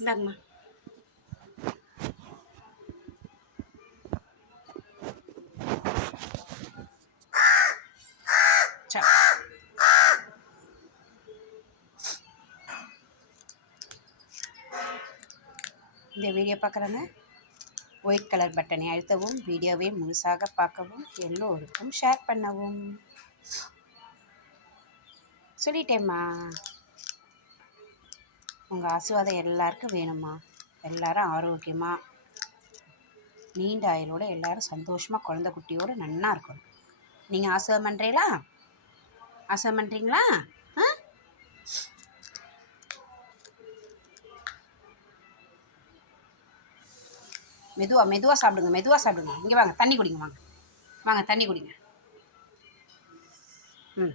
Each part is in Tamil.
இந்தாங்கம்மா. இந்த வீடியோ பார்க்குறேங்க ஒயிட் கலர் பட்டனை அழுத்தவும் வீடியோவை முழுசாக பார்க்கவும் எல்லோருக்கும் ஷேர் பண்ணவும். சொல்லிட்டேம்மா. உங்கள் ஆசீர்வாதம் எல்லாருக்கும் வேணும்மா. எல்லாரும் ஆரோக்கியமாக நீண்ட ஆயுளோட எல்லாரும் சந்தோஷமாக குழந்த குட்டியோட நன்னா இருக்கணும். நீங்கள் ஆசீர்வாதம் பண்ணுறீங்களா ஆசீர்வாதம் பண்ணுறீங்களா ஆ? மெதுவாக மெதுவாக சாப்பிடுங்க மெதுவாக சாப்பிடுங்க. இங்கே வாங்க தண்ணி குடிங்க வாங்க. வாங்க தண்ணி குடிங்க. ம்.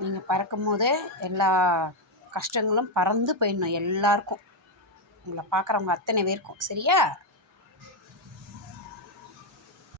நீங்கள் பறக்கும் போதே எல்லா கஷ்டங்களும் பறந்து போயிடணும் எல்லாருக்கும். உங்களை பார்க்குறவங்க அத்தனை பேருக்கும். சரியா?